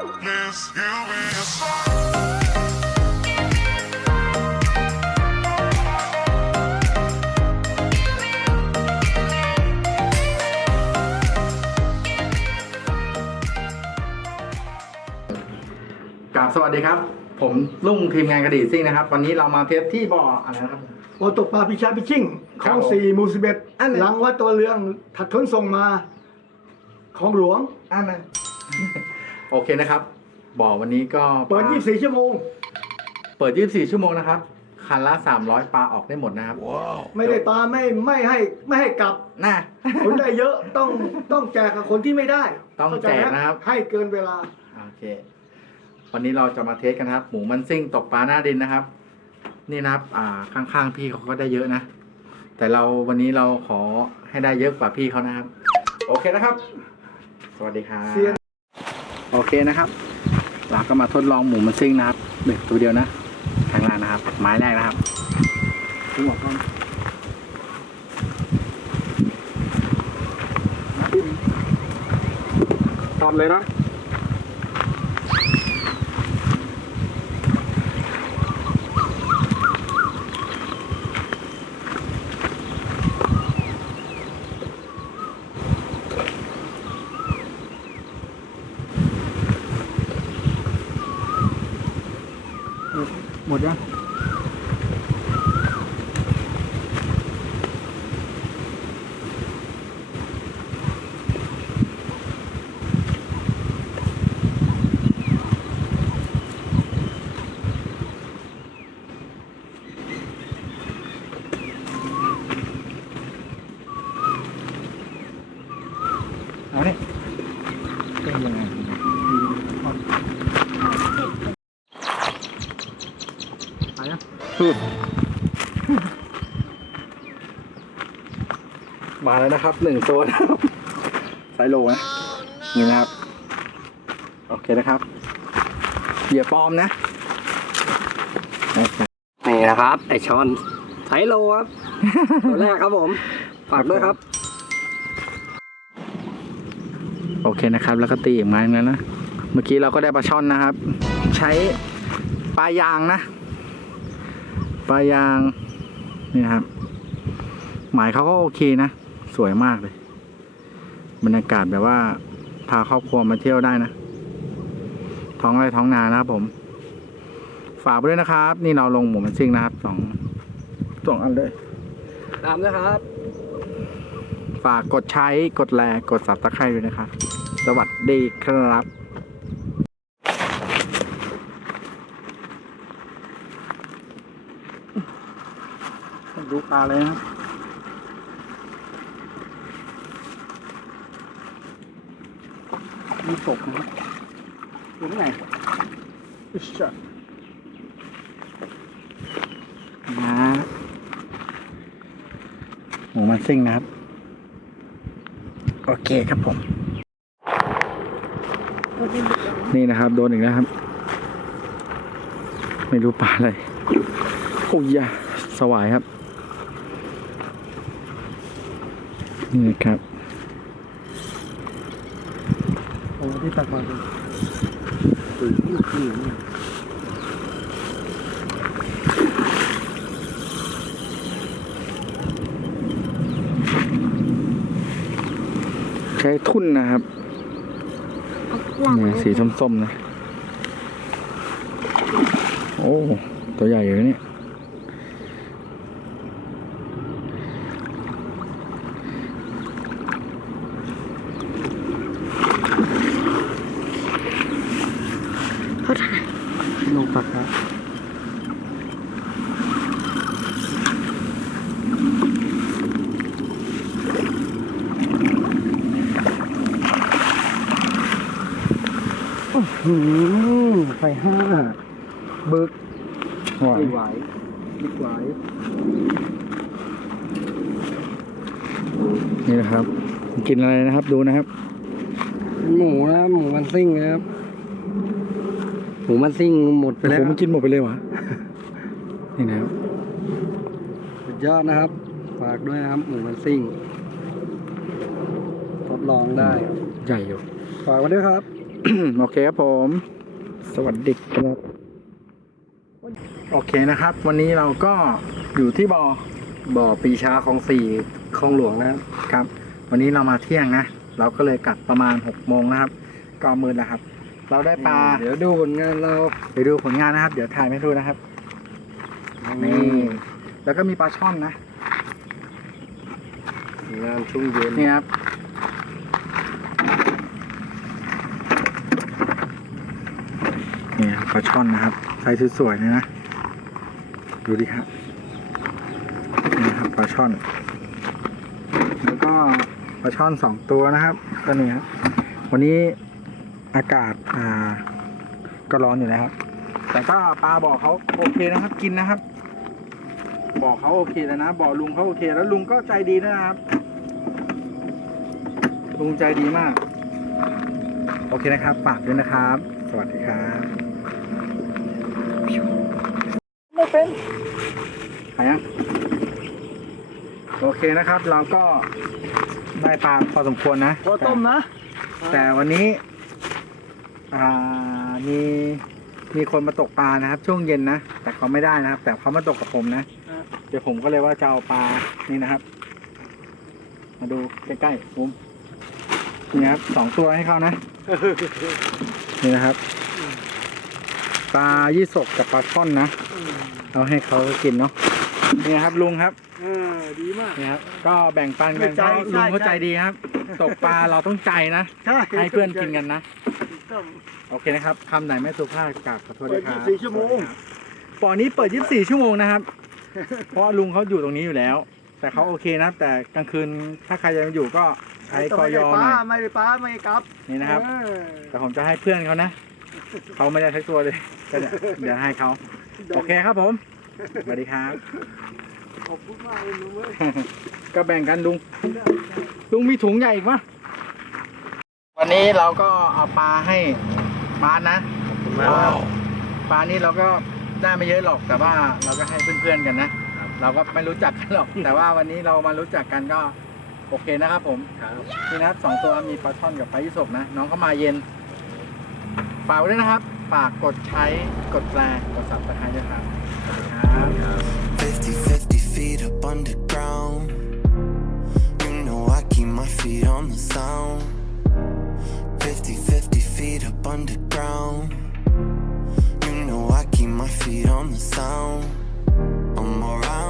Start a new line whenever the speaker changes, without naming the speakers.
Please give me a sign.
กราบสวัสดีครับ ผมลุงทีมงานกระดิ่งซิ่งนะครับ วันนี้เรามาเทสที่บ่ออะไรนะครับ
โอตกปลาพิชาพิชิ่งคลอง
ครับผม
สี่หมู่สิบเอ็ด
อันไหน
หลังวัดตัวเรืองถัดทนส่งมาของหลวง
อ่านะ โอเคนะครับ บ่อวันนี้ก็
เปิด 24 ชั่วโมง
เปิด 24 ชั่วโมงนะครับ คันละ 300 ปลาออกได้หมดนะครับ
ไม่ได้ปลาไม่ไม่ให้ไม่ให้กลับ
น่า
คนได้เยอะต้องต้องแจกกับคนที่ไม่ได้
ต้อง
เข้าใจ
แจก
ไหม
นะครับ
ให้เกินเวลา
โอเค วันนี้เราจะมาเทสกันนะครับ หมูมันซิ่งตกปลาหน้าดินนะครับ นี่นะครับ อ่าข้างๆพี่เขาก็ได้เยอะนะ แต่เราวันนี้เราขอให้ได้เยอะกว่าพี่เขานะครับ โอเคนะครับ สวัสดีครับ
เซียน
โอเคนะครับ เราก็มาทดลองหมูมันซิ่งนะครับเด็กตัวเดียวนะครั้งแรกนะครับไม้แรกนะครับทุกหัวก้อน
ตัดเลยนะ
หมดยังเอาเนี่ยเป็นยังไงไปนะ มาแล้วนะครับหนึ่งตัวนะครับไซโลนะนี่นะครับ โอเคนะครับเหยื่อปลอมนะโอเค
นี่นะครับ ไอช้อนไทโลครับตัวแรกครับผมฝากด้วยครับ
โอเคนะครับ แล้วก็ตีอีกไม้นึงแล้วนะ เมื่อกี้เราก็ได้ปลาช่อนนะครับ ใช้ปลายางนะ ปลายางนี่นะครับ หมายเขาก็โอเคนะ สวยมากเลย บรรยากาศแบบว่า พาครอบครัวมาเที่ยวได้นะ ท้องไร่ท้องนานะครับผม ฝากไปด้วยนะครับ นี่เราลงหมูมันซิ่งนะครับสองสองอันเลย
ตามนะครับ
ฝากกดใช้กดแลกดสับตะไคร้ด้วยนะครับ สวัสดีครับ ดูปลาเลยนะมีตกนะครับอยู่ที่ไหนอิชะนะหมูมันซิ่งนะครับ โอเคครับผม นี่นะครับ โดนอีกแล้วครับ ไม่รู้ปลาอะไรโอ้ยยาสวายครับ นี่ครับ
โอ้ที่ตักมาเป็น
ใช้ทุ่นนะครับเนี่ยสีส้มๆนะ โอ้ ตัวใหญ่อยู่นะ เนี่ย
ลงตักนะ
อืมไฟห้า
บึก
หวาน
ไหวไม่ไหว
นี่นะครับ กินอะไรนะครับดูนะครับ
หมูนะหมูมันซิ่งนะครับ มูมันซิ่งหมดไป
โอ้
แล้
โห
ว
มันกินหมดไปเลยวะนี่นะครับ
สุดยอดนะครับ ฝากด้วยนะครับหมูมันซิ่ง ทดลองได้
ใหญ่อยู่
ฝากไว้ด้วยครับ
โอเคครับผม สวัสดีครับ โอเคนะครับ วันนี้เราก็อยู่ที่บอ่อ
บ่อปีชาของสี่คลองหลวงนะครับ
ครับ วันนี้เรามาเที่ยงนะ เราก็เลยกลับประมาณหกโมงนะครับ ก็มืดแล้วครับ เราได้ปลา
เดี๋ยวดูผลงานเรา
เดี๋ยวดูผลงานนะครับ เดี๋ยวถ่ายให้ดูนะครับ นี่ แล้วก็มีปลาช่อนนะ
งานช่วงเย็น
นี่ครับ นี่ครับปลาช่อนนะครับไซส์สวยๆเลยนะดูดิครับนี่ครับปลาช่อน แล้วก็ปลาช่อนสองตัวนะครับ ก็นี่ครับวันนี้ อากาศอ่า ก็ร้อนอยู่นะครับ แต่ก็ปลาบอกเขาโอเคนะครับ กินนะครับ บอกเขาโอเคแล้วนะบอกลุงเขาโอเค แล้วลุงก็ใจดีด้วยนะครับ ลุงใจดีมาก โอเคนะครับฝากด้วยนะครับ สวัสดีครับไม่เป็นหายังโอเคนะครับ เราก็ได้ปลาพอสมควรนะ
พอต้มนะ
แต่แต่วันนี้ อ่ามีมีคนมาตกปลานะครับ ช่วงเย็นนะแต่เขาไม่ได้นะครับ แต่เขามาตกกับผมนะเดี๋ยวผมก็เลยว่าจะเอาปลานี่นะครับ มาดูใกล้ๆผมนี่ครับสองตัวให้เขานะนี่นะครับปลายี่สกกับปลาช่อนนะเอาให้เขากินเนาะนี่นะครับลุงครับ
เออดีมาก
นี่ครับก็แบ่งปันกัน
ใจ
เพราะ
ใช่
ลุงเขา
ใช่
ใจดีครับ ตกปลาเราต้องใจนะ
ใช่
ให้เพื่อนกินกันนะ
ถูกต้อง
โอเคนะครับคำไหนไม่สุภาพกราบขอโทษด้วยครับ
เปิด24ชั่วโมง
บ่อนี้เปิด 24 ชั่วโมงนะครับ เพราะว่าลุงเขาอยู่ตรงนี้อยู่แล้ว แต่เขาโอเคนะครับแต่กลางคืนถ้าใครยังอยู่ก็ใช้กอยอหน่อย
ไม่ได้ปลาไม่ได้กลับ
นี่นะครับ
เออ
แต่ผมจะให้เพื่อนเขานะ เขาไม่ได้ใช้ตัวเลยก็เดี๋ยวเดี๋ยวให้เขา โอเคครับผม สวัสดีครับ
ขอบคุณมากเลยลุงเว้ย
ก็แบ่งกันลุง ลุงมีถุงใหญ่อีกปะวั นนี้เราก็เอาปลาให้มานะปลานี้เราก็ได้ไม่เยอะหรอกแต่ว่าเราก็ให้เพื่อนๆกันนะ เราก็ไม่รู้จักกันหรอก แต่ว่าวันนี้เรามารู้จักกันก็โอเคนะครับผมนี่นะครับสองตัวมีปลาช่อนกับปลายี่สกนะ น้องเข้ามาเย็นฝากไว้ด้วยนะครับฝากกดใช้กดแปลกดสับสไครต์ด้วยครับสวัสดีครับ
50 50 feet up underground. You know I keep my feet on the sound. Underground. You know I keep my feet on the sound. I'm around